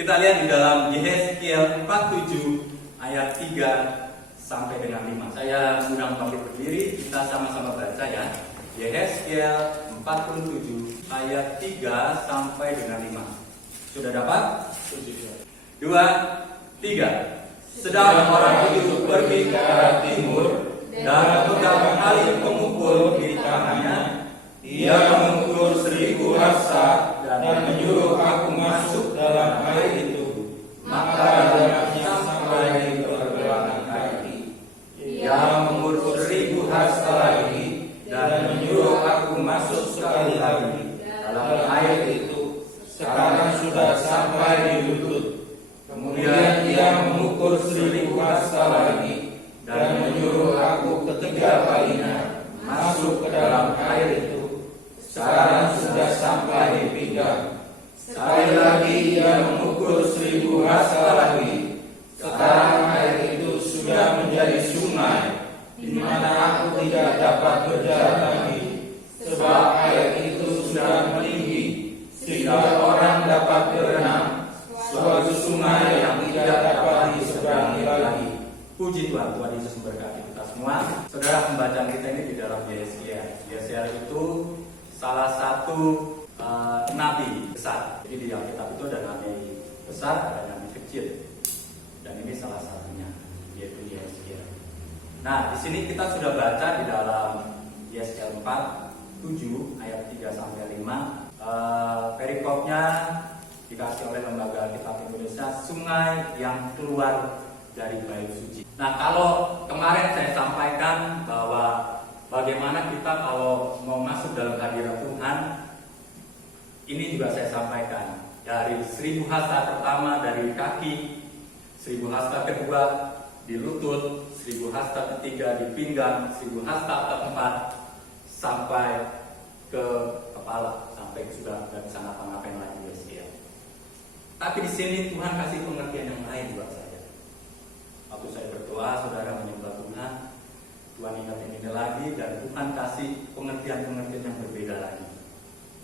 Kita lihat di dalam Yehezkiel 47 ayat 3 sampai dengan 5. Saya undang bangkit berdiri, kita sama-sama baca ya. Yehezkiel 47 ayat 3 sampai dengan 5. Sudah dapat? 2, 3. Sedang orang itu pergi ke arah timur dan memegang tali pengukur di tangannya. Ia mengukur 1000 hasta dan menyuruh aku masuk dalam air itu. Maka dalamnya sampai di pergelangan kaki. Ia mengukur 1000 hasta lagi dan menyuruh aku masuk sekali lagi dalam air itu. Sekarang sudah sampai di lutut. Kemudian ia mengukur 1000 hasta lagi dan menyuruh aku ketiga kalinya masuk ke dalam air itu. Sekarang sudah sampai di pinggang. Sekali lagi ia mengukur 1000 hasta lagi. Sekarang air itu sudah menjadi sungai, di mana aku tidak dapat berjalan lagi, sebab air itu sudah meninggi, sehingga orang dapat berenang. Suatu sungai yang tidak dapat diseberangi lagi. Puji Tuhan, Tuhan Yesus memberkati kita semua. Saudara, pembacaan kita ini di dalam Yehezkiel. Yehezkiel itu salah satu nabi besar. Jadi di Alkitab itu ada nabi besar, ada nabi kecil. Dan ini salah satunya, yaitu Yehezkiel. Nah, di sini kita sudah baca di dalam Yehezkiel 47 ayat 3 sampai 5. Perikopnya dikasih oleh Lembaga Alkitab Indonesia, sungai yang keluar dari bait suci. Nah, kalau kemarin saya sampaikan bahwa bagaimana kita kalau mau masuk dalam hadirat Tuhan, ini juga saya sampaikan. Dari 1000 hasta pertama dari kaki, 1000 hasta kedua di lutut, 1000 hasta ketiga di pinggang, 1000 hasta keempat sampai ke kepala, sampai sudah tidak bisa ngapa-ngapain lagi. Tapi di sini Tuhan kasih pengertian yang lain buat saya. Waktu saya berdoa, saudara menyembah Tuhan, Tuhan ingatin ini lagi, dan Tuhan kasih pengertian-pengertian yang berbeda lagi.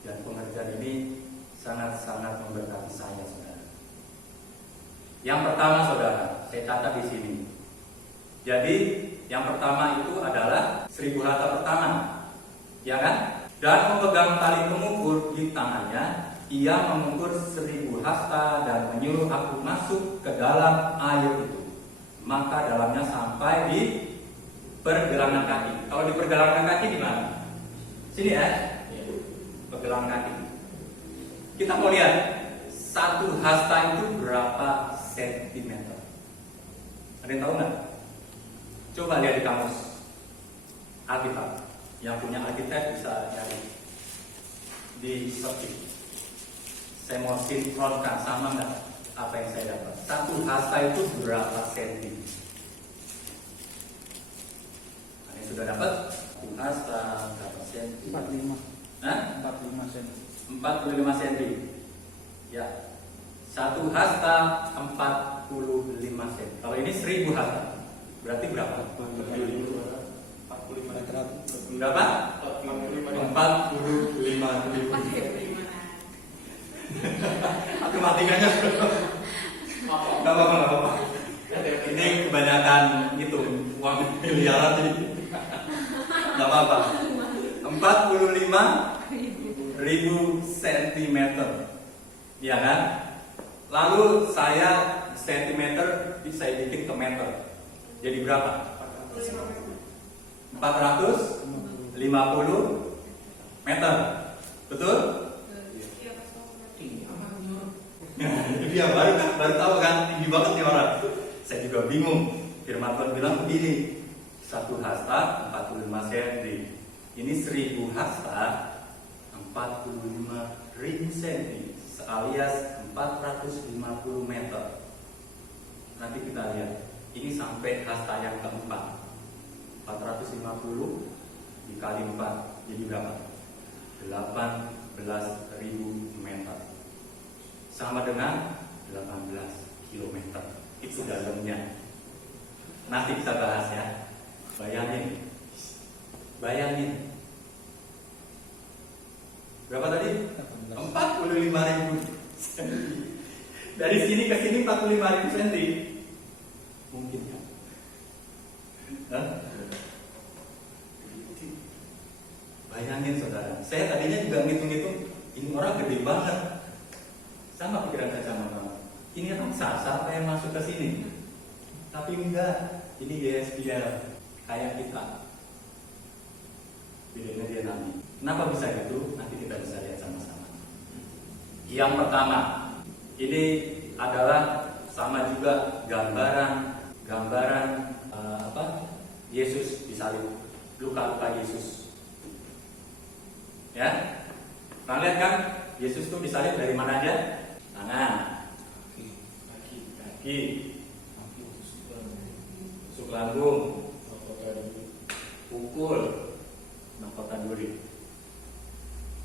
Dan pengertian ini sangat-sangat memberkati saya, saudara. Yang pertama, saudara, saya catat di sini. Jadi, yang pertama itu adalah 1000 hasta pertama, ya kan? Dan memegang tali pengukur di tangannya. Ia mengukur 1000 hasta dan menyuruh aku masuk ke dalam air itu. Maka dalamnya sampai di pergelangan kaki. Kalau di pergelangan kaki di mana? Sini ya. Pergelangan kaki. Kita mau lihat 1 hasta itu berapa sentimeter. Ada yang tahu nggak? Coba lihat di kamus Alkitab. Yang punya Alkitab bisa cari di searching. Saya mau sinkronkan sama nggak apa yang saya dapat. 1 hasta itu berapa senti? Ada yang sudah dapat? 1 hasta berapa senti? 45. Hah? 45 senti. 45 senti. Ya. 1 hasta 45 senti. Kalau ini 1000 hasta, berarti berapa? 45. Berapa? 45.000. Matematikanya nggak apa-apa. Ini kebanyakan hitung uang miliaran ini. Nggak apa-apa. 45.000 cm, ya kan? Lalu saya sentimeter bisa bikin ke meter. Jadi berapa? 450 meter. Betul? Itu dia baru tahu kan, tinggi banget nih orang. Saya juga bingung. Firman Tuhan bilang begini, 1 hasta 45 cm. Ini 1000 hasta 45.000 cm, alias 450 meter. Nanti kita lihat. Ini sampai hasta yang keempat. 450 dikali 4 jadi berapa? 18.000 meter. Sama dengan 18 km. Itu dalamnya. Nanti kita bahas ya. Bayangin. Berapa tadi? 45.000. Dari sini ke sini 45.000 cm. Mungkin kan? Hah? Bayangin saudara, saya tadinya juga ngitung-ngitung, ini orang gede banget. Sama pikiran saya sama kamu. Ini raksasa apa yang masuk ke sini? Tapi enggak, ini YSBL kayak kita. Bedanya dia Nabi. Kenapa bisa gitu? Nanti kita bisa lihat sama-sama. Yang pertama, ini adalah sama juga gambaran Yesus disalib, luka-luka Yesus. Ya, nah lihat kan, Yesus itu disalib dari mana aja? Tangan, kaki, tusuk lambung, pukul, mahkota duri.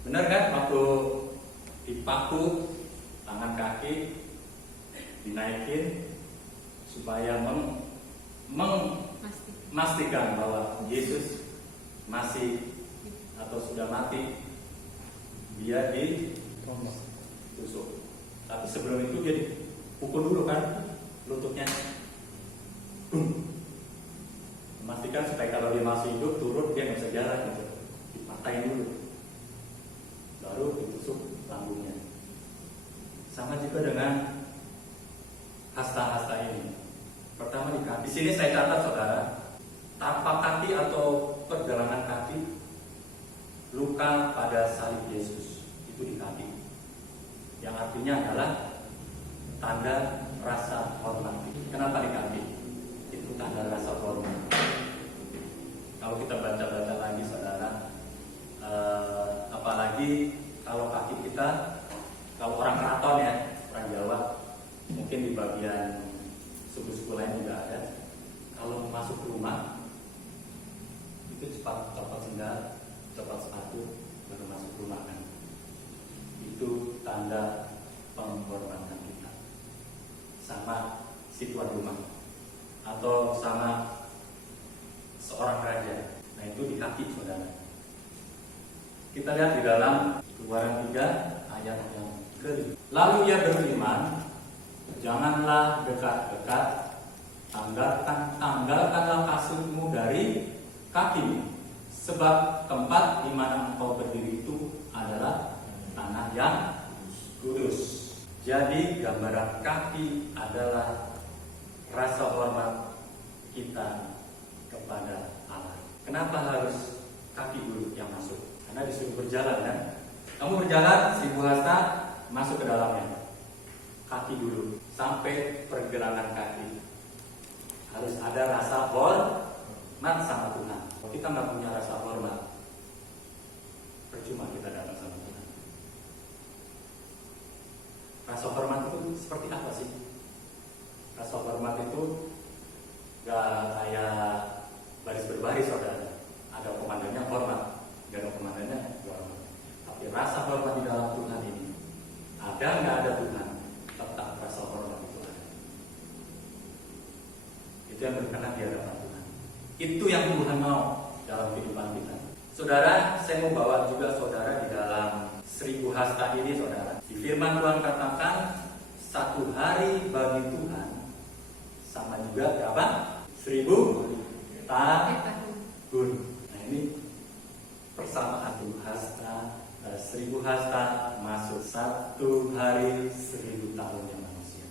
Benar kan? Waktu dipaku tangan kaki dinaikin supaya memastikan bahwa Yesus masih atau sudah mati, dia ditusuk. Tapi sebelum itu dia dipukul dulu kan lututnya, memastikan supaya kalau dia masih hidup turun dia nggak bisa jalan gitu, dipatahin dulu, baru ditusuk lambungnya. Sama juga dengan hasta ini. Pertama di kaki. Di sini saya catat saudara, tapak kaki atau pergelangan kaki, luka pada salib Yesus itu di kaki. Yang artinya adalah tanda rasa hormat. Kenapa di kaki? Itu tanda rasa hormat. Kalau kita baca-baca lagi saudara, apalagi kalau kaki kita, kalau orang keraton ya, orang Jawa, mungkin di bagian suku-suku lain juga ada. Kalau masuk rumah itu cepat copot sendal, copot sepatu, baru masuk rumah kan. Itu tanda penghormatan kita sama si tuan rumah atau sama seorang raja. Nah itu di kaki saudara. Kita lihat di dalam Keluaran 3 ayat yang ke-5. Lalu ia berfirman, janganlah dekat-dekat, tanggalkanlah kasurmu dari kakimu, sebab tempat di mana engkau berdiri itu adalah tanah yang kudus. Jadi gambaran kaki adalah rasa hormat kita kepada Allah. Kenapa harus kaki dulu yang masuk? Karena disuruh berjalan kan? Kamu berjalan 1000 hasta masuk ke dalamnya. Kaki dulu sampai pergelangan kaki. Harus ada rasa hormat sama Tuhan. Kalau kita nggak punya rasa hormat, percuma kita datang sama Tuhan. Rasa hormat itu seperti apa sih? Rasa hormat itu gak kayak baris berbaris saudara. Ada komandannya hormat, gak ada komandannya hormat. Tapi rasa hormat di dalam Tuhan ini, ada nggak ada Tuhan, tetap rasa hormat itu ada. Itu yang berkenan di hadapan Tuhan. Itu yang Tuhan mau dalam kehidupan kita. Saudara, saya mau bawa juga saudara di dalam 1000 hasta ini saudara. Di firman Tuhan katakan 1 hari bagi Tuhan sama juga berapa? 1000 tahun. Nah ini persamaan tuh hasta, 1000 hasta masuk 1 hari 1000 tahunnya manusia.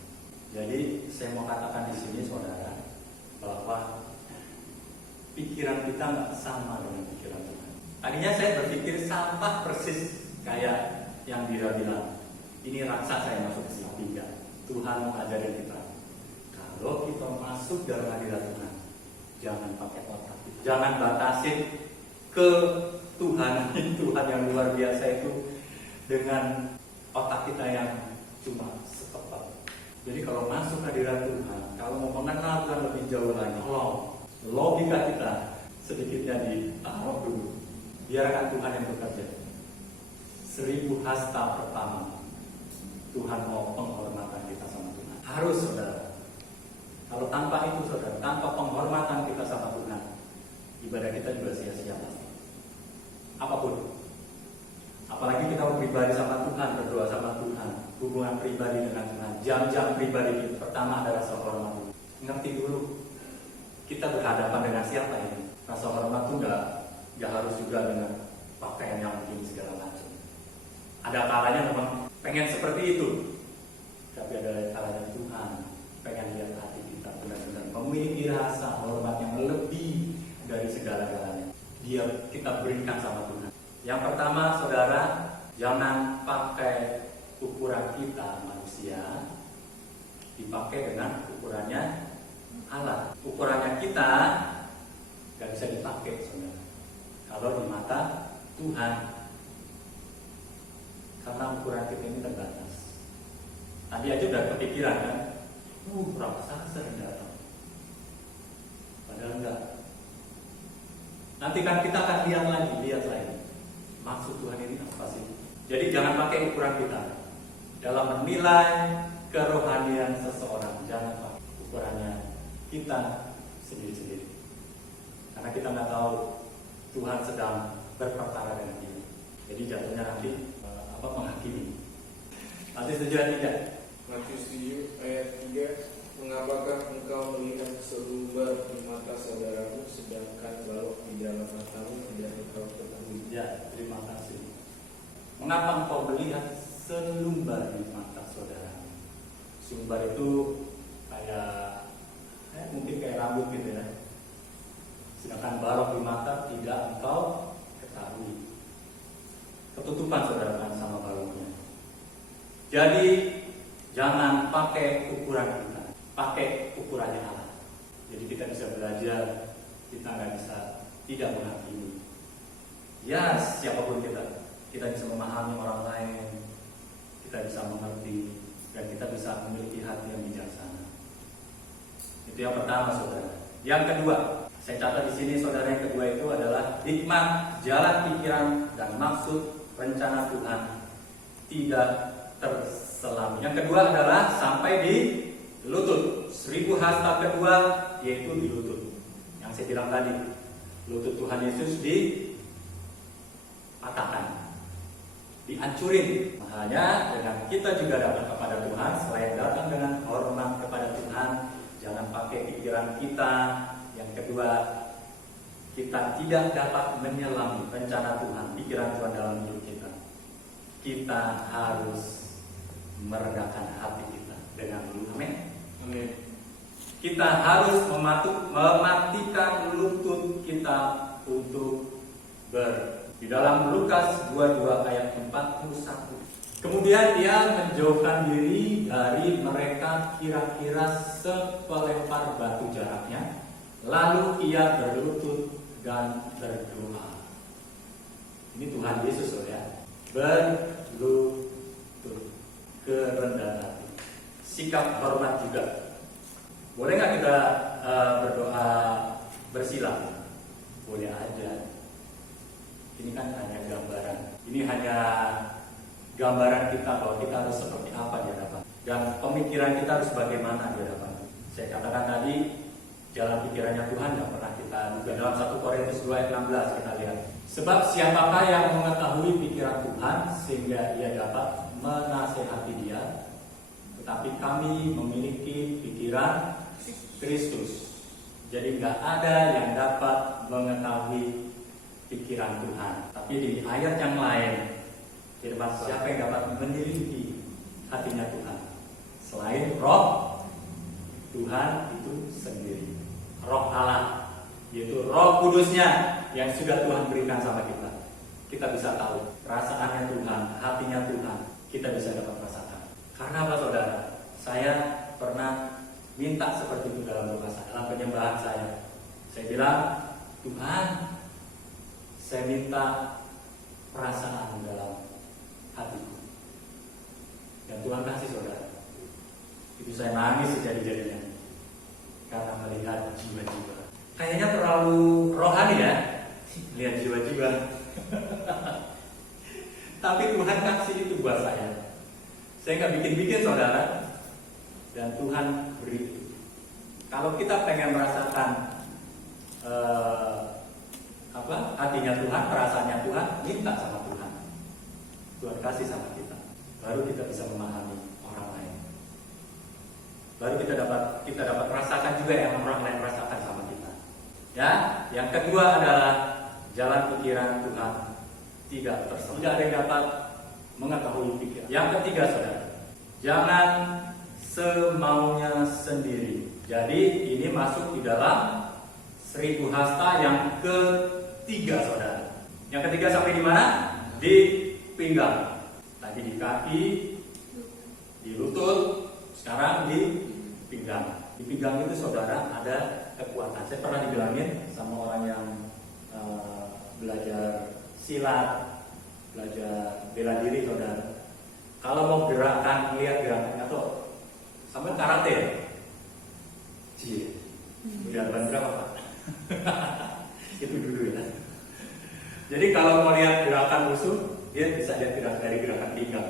Jadi saya mau katakan di sini saudara bahwa pikiran kita nggak sama dengan pikiran Tuhan. Tadinya saya berpikir sama persis kayak yang dia bilang. Ini raksasa yang masuk ke sini. Tuhan mau ajarin kita. Kalau kita masuk dalam hadirat Tuhan, jangan pakai otak. Jangan batasin ke Tuhan yang luar biasa itu dengan otak kita yang cuma setepat. Jadi kalau masuk hadirat Tuhan, kalau mau mengenal Tuhan lebih jauh lagi, logika kita sedikitnya ditaruh dulu. Biarkan Tuhan yang bekerja. 1000 hasta pertama, Tuhan mau penghormatan kita sama Tuhan. Harus saudara. Kalau tanpa itu saudara, tanpa penghormatan kita sama Tuhan, ibadah kita juga sia-sia pasti. Apapun. Apalagi kita mau pribadi sama Tuhan, berdoa sama Tuhan, hubungan pribadi dengan Tuhan jam-jam pribadi kita. Pertama ada rasa hormat. Ngerti dulu kita berhadapan dengan siapa ini. Rasa hormat itu nggak harus juga dengan pakaian yang begini segala macam. Ada kalanya memang pengen seperti itu, tapi ada kalanya Tuhan pengen lihat hati kita benar-benar memiliki rasa hormat yang lebih dari segala-galanya. Dia kita berikan sama Tuhan. Yang pertama, saudara, jangan pakai ukuran kita manusia, dipakai dengan ukurannya Allah. Ukurannya kita gak bisa dipakai, saudara, kalau di mata Tuhan, karena ukuran kita ini terbatas. Tadi aja udah kepikiran kan, raksasa yang datang, padahal enggak. Nanti kan kita akan lihat lagi maksud Tuhan ini apa sih. Jadi jangan pakai ukuran kita dalam menilai kerohanian seseorang. Jangan pakai ukurannya kita sendiri-sendiri, karena kita nggak tahu Tuhan sedang berperkara dengan dia. Jadi jatuhnya nanti menghakimi. Nanti setuju atau tidak? Matius 7 ayat 3. Mengapakah engkau melihat selumbar di mata saudaramu, sedangkan balok di dalam matamu tidak engkau ketahui? Ya, terima kasih. Mengapa engkau melihat selumbar di mata saudaramu? Selumbar itu kayak mungkin kayak rambut gitu ya. Sedangkan balok di mata tidak engkau ketahui. Ketutupan saudara kan sama baloknya. Jadi jangan pakai ukuran kita, pakai ukurannya Allah. Jadi kita bisa belajar, kita nggak bisa tidak menghakimi. Ya, siapapun kita bisa memahami orang lain, kita bisa mengerti, dan kita bisa memiliki hati yang bijaksana. Itu yang pertama, saudara. Yang kedua, saya catat di sini, saudara, yang kedua itu adalah hikmat, jalan pikiran, dan maksud rencana Tuhan tidak terselami. Yang kedua adalah sampai di lutut. 1000 hasta kedua yaitu di lutut. Yang saya bilang tadi, lutut Tuhan Yesus dipatahkan, dihancurin. Makanya dengan kita juga datang kepada Tuhan, selain datang dengan hormat kepada Tuhan, jangan pakai pikiran kita. Yang kedua, kita tidak dapat menyelami rencana Tuhan, pikiran Tuhan dalam hidup kita. Kita harus meredakan hati kita dengan lutut. Amin. Kita harus mematikan lutut kita untuk di dalam Lukas 22 ayat 41. Kemudian dia menjauhkan diri dari mereka kira-kira sepelempar batu jaraknya. Lalu ia berlutut dan berdoa. Ini Tuhan Yesus loh ya. Berlutut, kerendahan hati, sikap hormat juga. Boleh nggak kita berdoa bersila? Boleh aja. Ini kan hanya gambaran. Ini hanya gambaran kita bahwa kita harus seperti apa di hadapan, dan pemikiran kita harus bagaimana di hadapan. Saya katakan tadi, jalan pikirannya Tuhan yang pernah kita juga dalam 1 Korintus 2 ayat 16 kita lihat. Sebab siapakah yang mengetahui pikiran Tuhan sehingga ia dapat menasehati dia? Tetapi kami memiliki pikiran Kristus. Jadi nggak ada yang dapat mengetahui pikiran Tuhan. Tapi di ayat yang lain, firman, siapa yang dapat menyelidiki hatinya Tuhan selain Roh Tuhan itu sendiri, Roh Allah, yaitu Roh Kudusnya yang sudah Tuhan berikan sama kita. Kita bisa tahu perasaannya Tuhan, hatinya Tuhan, kita bisa dapat merasakan. Karena apa, saudara? Saya pernah minta seperti itu dalam doa saya, dalam penyembahan saya. Saya bilang, Tuhan, saya minta perasaan dalam hatiku. Dan Tuhan kasih, saudara. Itu saya nangis sejadi-jadinya karena melihat jiwa-jiwa. Kayaknya terlalu rohani ya, lihat jiwa-jiwa. Tapi Tuhan kasih itu buat saya. Saya nggak bikin-bikin, saudara. Dan Tuhan beri. Kalau kita pengen merasakan hatinya Tuhan, perasaannya Tuhan, minta sama Tuhan. Tuhan kasih sama kita. Baru kita bisa memahami orang lain. baru kita dapat merasakan juga yang orang lain rasakan sama kita. Ya, yang kedua adalah jalan pikiran Tuhan tidak terselesai. Tidak ada yang dapat mengetahui pikiran. Yang ketiga, saudara, jangan semaunya sendiri. Jadi ini masuk di dalam 1000 hasta yang ketiga, saudara. Yang ketiga sampai di mana? Di pinggang. Tadi di kaki, di lutut, sekarang di pinggang. Di pinggang itu, saudara, ada kekuatan. Saya pernah dibilangin sama orang yang belajar silat, belajar bela diri, saudara. Kalau mau gerakan, melihat gerakan atau sampai karate, udah berapa Pak? Itu dulu ya. Jadi kalau mau lihat gerakan musuh, dia bisa lihat dari gerakan pinggang.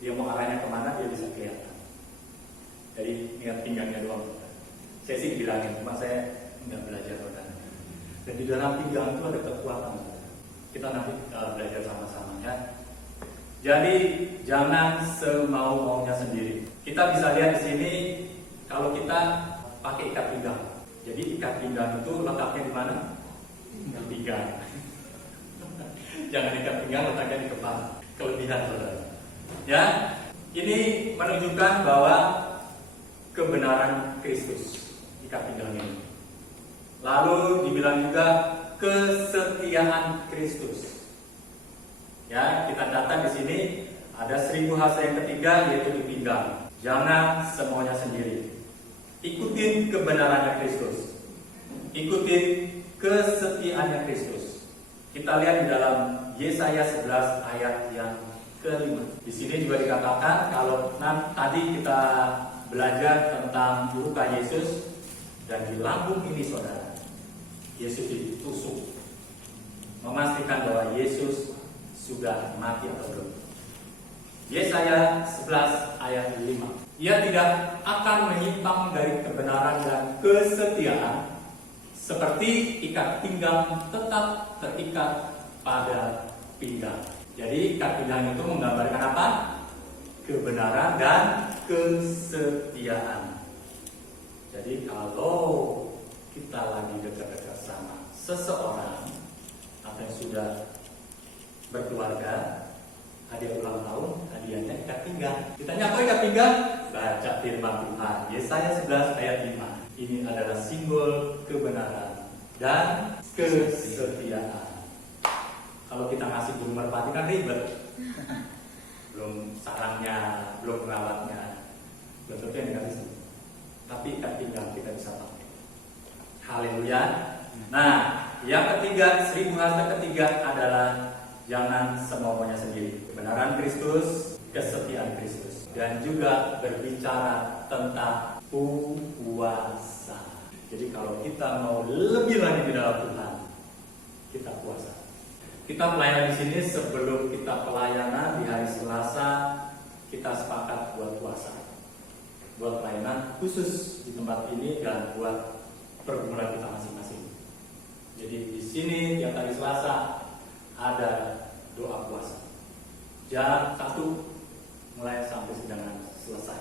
Dia mau arahnya kemana, dia bisa kelihatan. Jadi lihat pinggangnya doang. Saya sih bilangin, cuma saya nggak belajar, saudara. Dan di dalam pinggang itu ada kekuatan. Kita nanti belajar sama-sama ya. Jadi jangan semau-maunya sendiri. Kita bisa lihat di sini kalau kita pakai ikat pinggang. Jadi ikat pinggang itu letaknya di mana? Di pinggang. Jangan ikat pinggang letaknya di kepala. Kelebihan, saudara. Ya, ini menunjukkan bahwa kebenaran Kristus ikat pinggang ini. Lalu dibilang juga kesetiaan Kristus. Ya, kita catat di sini ada 1000 hasta yang ketiga, yaitu di pinggang. Jangan semuanya sendiri. Ikutin kebenarannya Kristus. Ikutin kesetiaannya Kristus. Kita lihat di dalam Yesaya 11 ayat yang ke-5. Di sini juga dikatakan kalau tadi kita belajar tentang luka Yesus, dan di lambung ini, saudara, Yesus ditusuk, memastikan bahwa Yesus sudah mati atau belum. Yesaya 11 ayat 5. Ia tidak akan menyimpang dari kebenaran dan kesetiaan, seperti ikat pinggang tetap terikat pada pinggang. Jadi ikat pinggang itu menggambarkan apa? Kebenaran dan kesetiaan. Jadi kalau kita lagi dekat-dekat sama seseorang atau yang sudah berkeluarga, hadiah ulang tahun, hadiahnya ikat pinggang. Ditanya apa ikat pinggang? Baca firman Tuhan, Yesaya 11 ayat 5. Ini adalah simbol kebenaran dan kesetiaan. Kalau kita ngasih burung merpati kan ribet. Belum sarangnya, belum perawatnya, belum tentu yang dikasih. Tapi ikat pinggang kita bisa pakai. Haleluya. Nah, yang ketiga, 1000 hasta ketiga adalah jangan semaunya sendiri. Kebenaran Kristus, kesetiaan Kristus, dan juga berbicara tentang puasa. Jadi kalau kita mau lebih lagi di dalam Tuhan, kita puasa. Kita pelayanan di sini sebelum kita pelayanan di hari Selasa, kita sepakat buat puasa, buat pelayanan khusus di tempat ini dan buat pergumulan kita masing-masing. Jadi di sini tiap hari Selasa ada doa puasa. Jam 1 mulai sampai dengan selesai.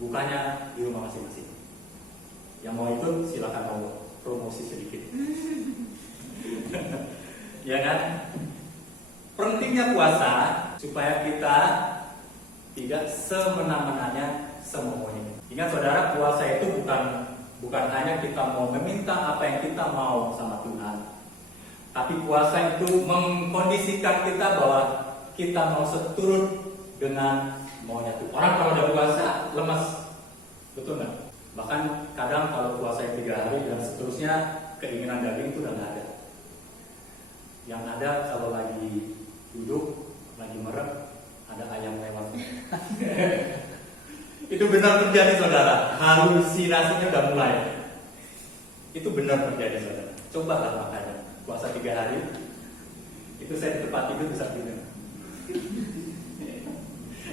Bukanya di rumah masing-masing. Yang mau ikut silakan, mau promosi sedikit. Ya kan? Pentingnya puasa supaya kita tidak semena-menanya semuanya. Ingat saudara, puasa itu bukan hanya kita mau meminta apa yang kita mau sama Tuhan, tapi puasa itu mengkondisikan kita bahwa kita mau seturut dengan maunya Tuhan. Orang kalau udah puasa lemas, betul nggak? Bahkan kadang kalau puasa 3 hari dan seterusnya, keinginan daging itu udah nggak ada. Yang ada kalau lagi duduk, lagi merem, ada ayam lewat. Itu benar terjadi saudara, halusinasinya udah mulai. Itu benar terjadi saudara. Cobalah makanya puasa 3 hari, itu saya di tempat tidur bisa tidur.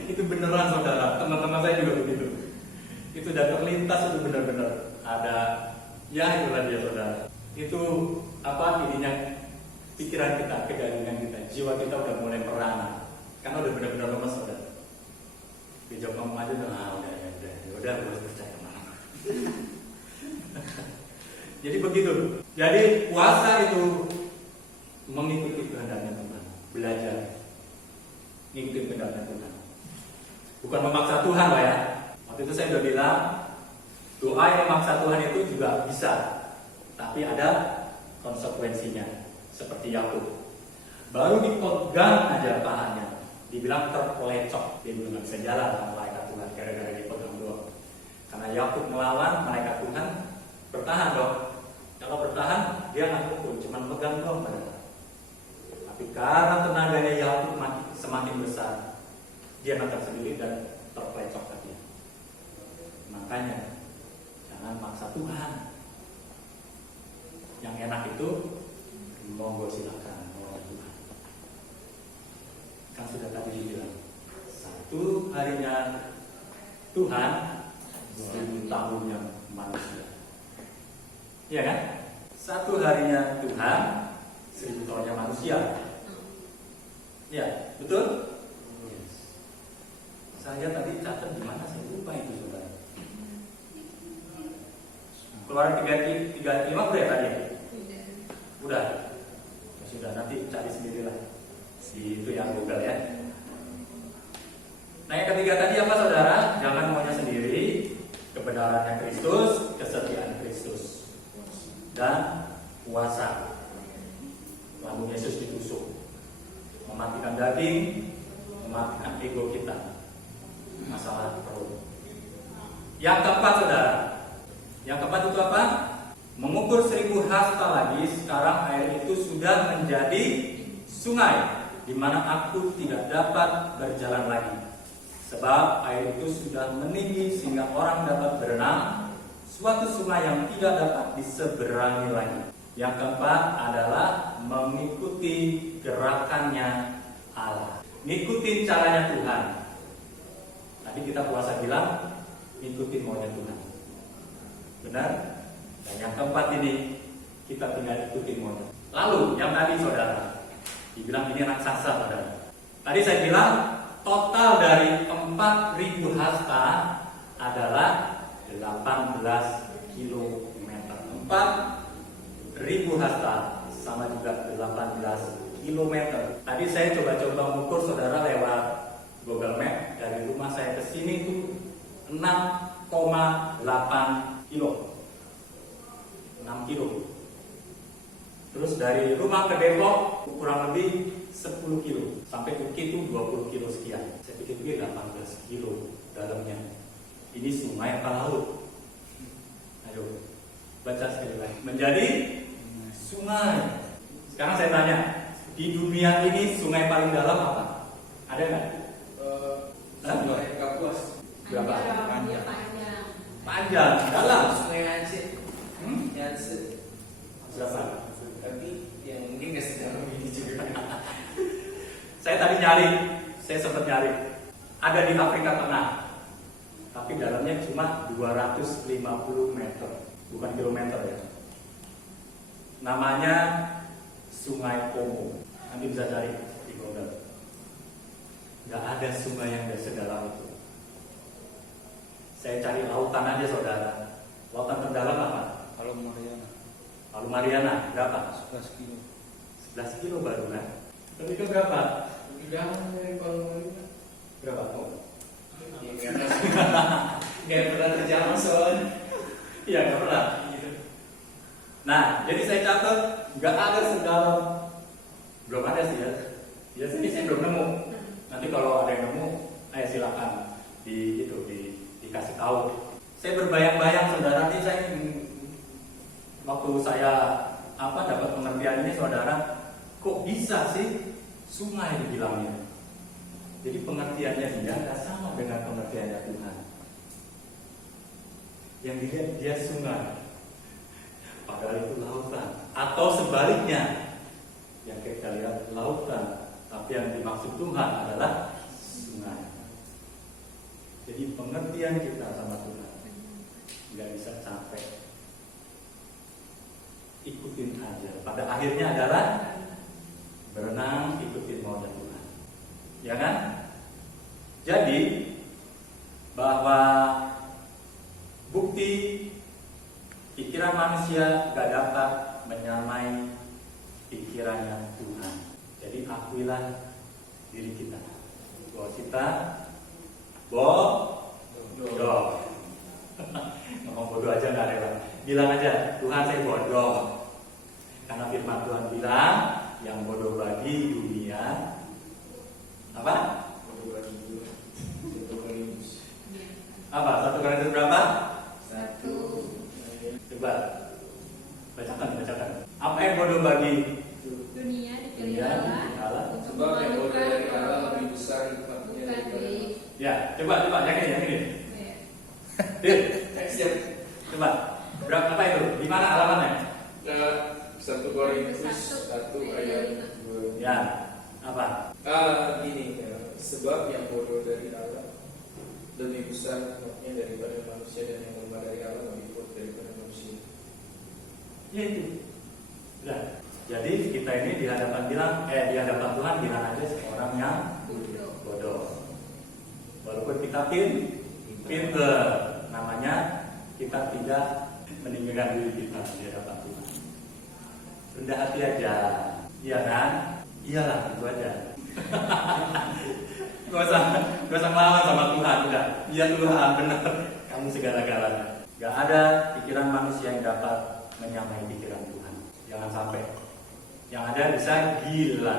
Itu beneran saudara, teman-teman saya juga begitu. Itu udah terlintas, itu benar-benar ada, ya itulah dia saudara. Itu apa ininya, pikiran kita, kedagingan kita, jiwa kita udah mulai merana, karena udah benar-benar lemas saudara. Dijawab ngomong aja udah udah gue percaya mana. Jadi begitu. Jadi puasa itu mengikuti kehendaknya Tuhan, belajar mengikuti kehendaknya Tuhan. Bukan memaksa Tuhan lah ya. Waktu itu saya udah bilang doa yang memaksa Tuhan itu juga bisa, tapi ada konsekuensinya. Seperti Yakub, baru dipegang aja pahanya, dibilang terpelecok, dia belum bisa jalan sama malaikat Tuhan gara-gara dipegang doang. Karena Yakub melawan malaikat Tuhan, bertahan dong. Kalau bertahan, dia nggak pukul, cuma pegang doang padahal. Tapi karena tenaganya Yakub semakin besar, dia nangkap sendiri dan terpelecok lagi. Makanya jangan maksa Tuhan. Yang enak itu monggo silakan oleh Tuhan. Kan sudah tadi dibilang, satu harinya Tuhan, 1000 tahunnya manusia. Iya kan? Satu harinya Tuhan, 1000 tahunnya manusia. Ya, betul? Yes. Saya tadi catat di mana, saya lupa itu saudara. Keluaran 35 udah ya tadi? Udah. Ya sudah, nanti cari sendirilah. Itu yang Google ya. Nah yang ketiga tadi apa saudara? Jangan maunya sendiri, kebenarannya Kristus, kesetiaan Kristus, dan puasa. Lambung Yesus ditusuk, mematikan daging, mematikan ego kita, masalah perut. Yang keempat saudara, yang keempat itu apa? Mengukur 1000 hasta lagi. Sekarang air itu sudah menjadi sungai, di mana aku tidak dapat berjalan lagi, sebab air itu sudah meninggi sehingga orang dapat berenang, suatu sungai yang tidak dapat diseberangi lagi. Yang keempat adalah mengikuti gerakannya Allah, ngikutin caranya Tuhan. Tadi kita puasa bilang ngikutin maunya Tuhan, benar? Dan yang keempat ini kita tinggal ikutin maunya. Lalu yang tadi saudara dibilang ini raksasa saudara. Tadi saya bilang total dari 4000 hasta adalah 18 kilometer. 4000 hasta sama juga 18 kilometer. Tadi saya coba-coba mengukur saudara lewat Google Map, dari rumah saya ke sini itu 6,8 kilo. 6 kilo. Terus dari rumah ke Depok kurang lebih 10 kilo. Sampai ke Uki itu 20 kilo sekian. Saya pikir 18 kilo dalamnya. Ini sungai apa laut? Ayo, baca sekali lagi. Menjadi sungai. Sekarang saya tanya, di dunia ini sungai paling dalam apa? Ada nggak? Sungai Kapuas. Berapa? Panjang. Panjang, dalam. Sungai Yansi. Yansi. Berapa? Tapi yang mungkin nggak sedalam ini juga. Saya tadi nyari, saya sempat nyari. Ada di Afrika Tengah, tapi dalamnya cuma 250 meter, bukan kilometer ya. Namanya Sungai Congo. Nanti bisa cari di Google. Gak ada sungai yang sedalam itu. Saya cari lautan aja saudara. Lautan terdalam apa? Kalau Mariana. Lalu Mariana berapa? 11 kilo. 11 kilo baru kan? Tapi itu berapa? Jangan dari Palu Mariana. Berapa? Oh. Nggak pernah terjamah soalnya. Iya, nggak pernah. Nah, jadi saya catat nggak ada sedalam, belum ada sih ya. Ya sini saya belum nemu. Nanti kalau ada yang nemu, ayo silakan dikasih tahu. Saya berbayang-bayang saudara, ini saya waktu saya dapat pengertian ini saudara, kok bisa sih sungai dibilangnya? Jadi pengertiannya dia nggak sama dengan pengertiannya Tuhan. Yang dilihat dia sungai, padahal itu lautan. Atau sebaliknya, yang kita lihat lautan, tapi yang dimaksud Tuhan adalah sungai. Jadi pengertian kita sama Tuhan nggak bisa capek. Ikutin aja. Pada akhirnya adalah berenang, ikutin maunya Tuhan. Ya kan? Jadi bahwa manusia gak dapat menyamai pikirannya Tuhan. Jadi akuilah diri kita bahwa kita bodoh. Ngomong bodoh aja gak rela. Bilang aja, Tuhan saya bodoh. Karena firman Tuhan bilang, yang bodoh bagi dunia apa? Bodoh bagi dunia. Apa? 1 Korintus berapa? 1. Coba bacakan. Apa yang bodoh bagi Dunia dipilih dunia? Allah untuk Sebab yang bodoh dari memalukan Allah lebih besar hikmatnya bukan daripada diri. Ya, coba yang ini. Ya. Dir, Action. coba. Berapa apa itu? Di mana alamannya? 1 Korintus 1 ayat 2. Ya, apa? Gini ya, sebab yang bodoh dari Allah lebih besar hikmatnya daripada manusia, dan yang lemah dari Allah lebih kuat daripada manusia. Ya itu. Udah. Jadi kita ini di hadapan Tuhan bilang aja seorang yang bodoh. Walaupun kita pinter, namanya kita tidak meninggikan diri kita di hadapan Tuhan. Rendah hati aja, iya kan? Iyalah, itu aja. Gak usah ngelawan sama Tuhan, udah. Iya Tuhan, benar. Kamu segala-galanya. Gak ada pikiran manusia yang dapat menyamai pikiran Tuhan. Jangan sampai. Yang ada bisa gila.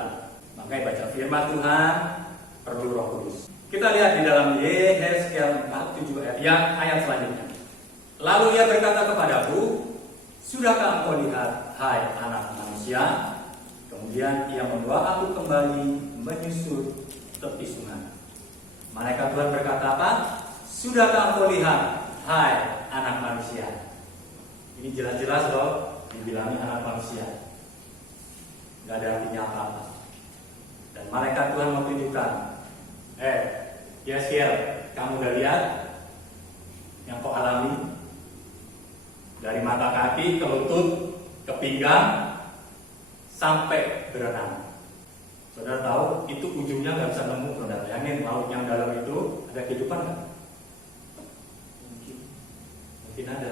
Makanya baca firman Tuhan perlu Roh Kudus. Kita lihat di dalam Yehezkiel 47 ayat selanjutnya. Lalu ia berkata kepadaku, sudahkah engkau lihat, hai anak manusia? Kemudian ia membawa aku kembali menyusur tepi sungai. Malaikat Tuhan berkata apa? Sudahkah engkau lihat, hai anak manusia? Ini jelas-jelas loh dibilangin anak manusia. Gak ada artinya apa-apa. Dan malaikat Tuhan menunjukkan, Yeskel, kamu udah lihat yang kau alami? Dari mata kaki ke lutut, ke pinggang, sampai berenang. Saudara tahu, itu ujungnya nggak bisa nemu, saudara. Bayangin laut yang dalam itu ada kehidupan nggak? Mungkin ada.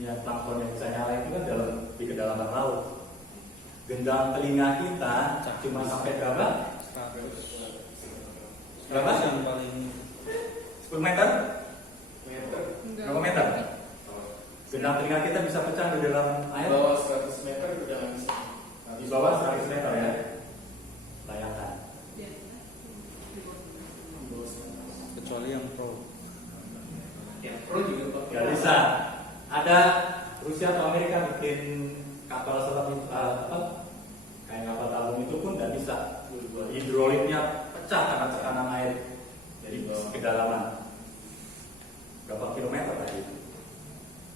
Yang plankton yang bisa nyala itu kan di kedalaman laut. Gendang telinga kita cuma sampai berapa? Berapa? Yang paling 10 meter? Meter. Berapa meter? Gendang telinga kita bisa pecah di dalam Di air? bawah 100 meter udah nggak bisa. Di bawah 100 meter ya. Bayangkan. kecuali yang pro. Ya, pro juga Pak. Gak bisa. Ada Rusia atau Amerika bikin kapal selam kayak kapal tabung itu pun nggak bisa. Hidroliknya pecah karena tekanan air. Jadi kedalaman berapa kilometer tadi.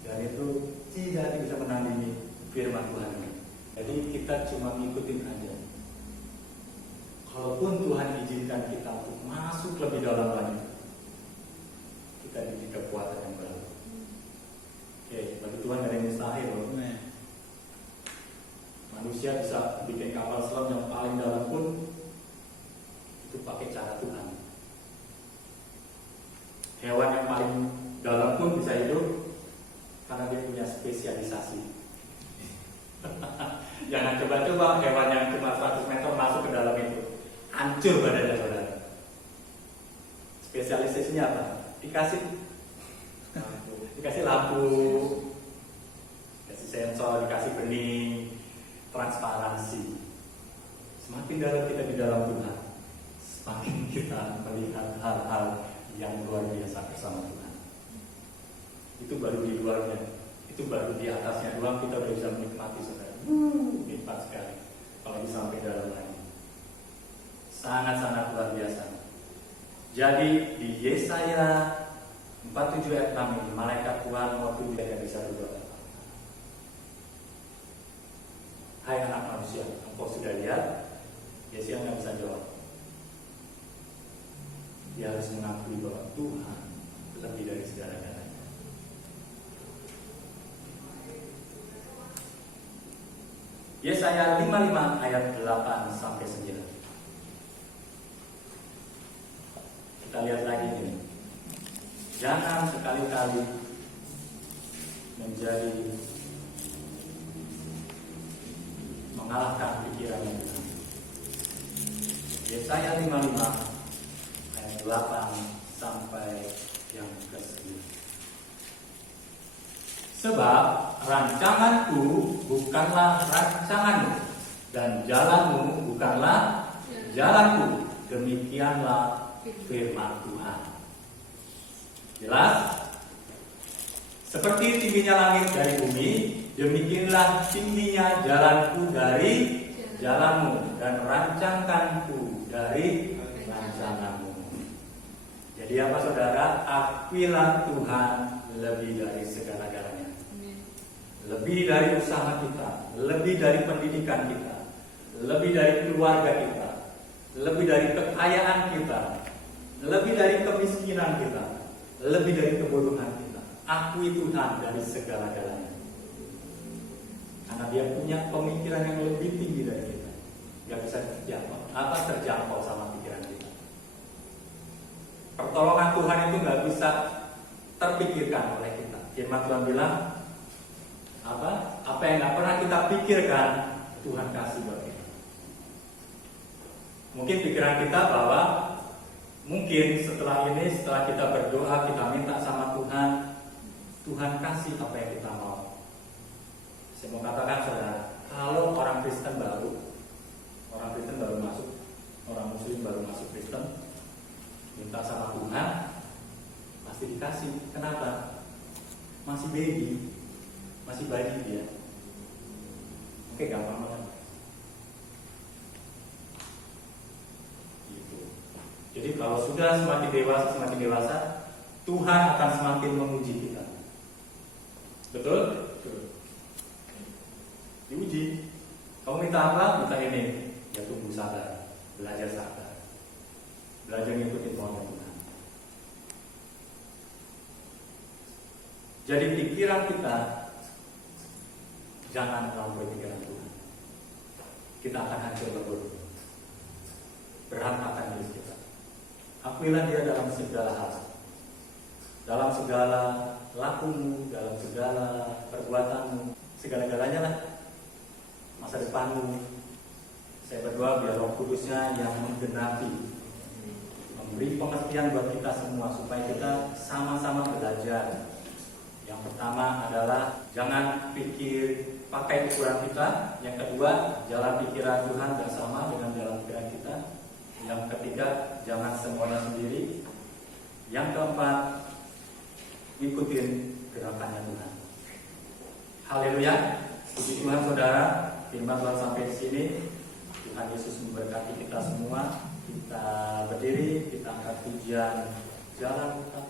Dan itu tidak bisa menandingi firman Tuhan ini. Jadi kita cuma ngikutin aja. Kalaupun Tuhan izinkan kita untuk masuk lebih dalam lagi, kita diberi kekuatan yang baru. Oke, bagi Tuhan gak ada yang mustahil loh. Manusia bisa bikin kapal selam yang paling dalam pun itu pakai cara Tuhan. Hewan yang paling dalam pun bisa hidup karena dia punya spesialisasi. Jangan coba-coba hewan yang cuma 100 meter masuk ke dalam itu, hancur badannya saudara. Spesialisasinya apa? Dikasih lampu, dikasih sensor, dikasih bening, transparansi. Semakin dalam kita di dalam Tuhan, semakin kita melihat hal-hal yang luar biasa bersama Tuhan. Itu baru di luarnya, itu baru di atasnya doang kita udah bisa menikmati saudara. Nikmat sekali kalau bisa sampai dalam lagi. Sangat-sangat luar biasa. Jadi di Yesaya 47 ayat 6 ini malaikat Tuhan waktu dia bisa berdoa. Hai anak manusia, engkau sudah lihat? Yesaya nggak bisa jawab. Dia harus mengakui bahwa Tuhan lebih dari segala-galanya. Yesaya 55 ayat 8 sampai 9. Kita lihat lagi ini. Jangan sekali-kali menjadi mengalahkan pikiran yang benar. Yesaya 55 ayat 8 sampai yang ke-9. Sebab rancanganku bukanlah rancanganmu, dan jalanmu bukanlah jalanku. Demikianlah firman Tuhan. Jelas? Seperti tingginya langit dari bumi, demikianlah tingginya jalanku dari jalanmu, dan rancanganku dari rancanganmu. Jadi apa saudara? Akuilah Tuhan lebih dari segala-galanya. Lebih dari usaha kita, lebih dari pendidikan kita, lebih dari keluarga kita, lebih dari kekayaan kita, lebih dari kemiskinan kita, lebih dari kebodohan kita. Akui Tuhan dari segala-galanya. Karena Dia punya pemikiran yang lebih tinggi dari kita. Gak bisa terjangkau sama pikiran kita. Pertolongan Tuhan itu gak bisa terpikirkan oleh kita. Firman Tuhan bilang, apa yang gak pernah kita pikirkan, Tuhan kasih buat kita. Mungkin pikiran kita bahwa mungkin setelah kita berdoa, kita minta sama Tuhan, Tuhan kasih apa yang kita mau. Saya mau katakan saudara, kalau orang Kristen baru masuk, orang Muslim baru masuk Kristen, minta sama Tuhan, pasti dikasih. Kenapa? Masih baby, masih bayi dia. Oke, gampang banget. Gitu. Jadi kalau sudah semakin dewasa, Tuhan akan semakin menguji kita. Betul? Betul. Diuji. Kamu minta apa? Minta ini. Ya tunggu sabar, belajar sabar, belajar ngikutin Tuhan. Jadi pikiran kita jangan melampaui pikiran Tuhan. Kita akan hancur lebur, berantakan diri kita. Akuilah Dia dalam segala hal, dalam segala lakumu, dalam segala perbuatanmu, segala-galanya lah. Masa depanmu. Saya berdoa biar Roh Kudusnya yang menggenapi, memberi pengertian buat kita semua supaya kita sama-sama belajar. Yang pertama adalah jangan pikir pakai ukuran kita. Yang kedua, jalan pikiran Tuhan gak sama dengan jalan pikiran kita. Yang ketiga, jangan semuanya sendiri. Yang keempat, ikutin gerakannya Tuhan. Haleluya. Puji Tuhan saudara, firman Tuhan sampai di sini. Tuhan Yesus memberkati kita semua. Kita berdiri, kita angkat pujian jalan kita.